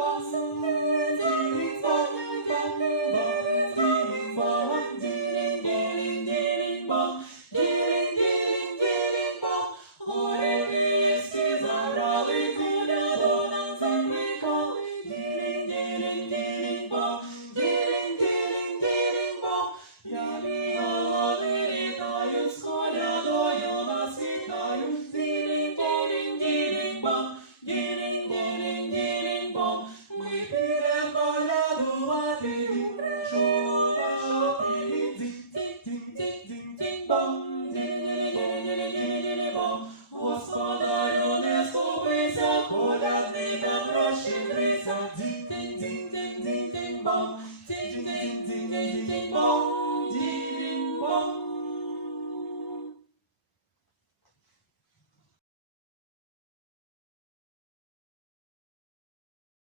Possibility washing grace. Ding, ding, ding, ding, ding, bong. Ding, ding, ding, ding, ding, bong.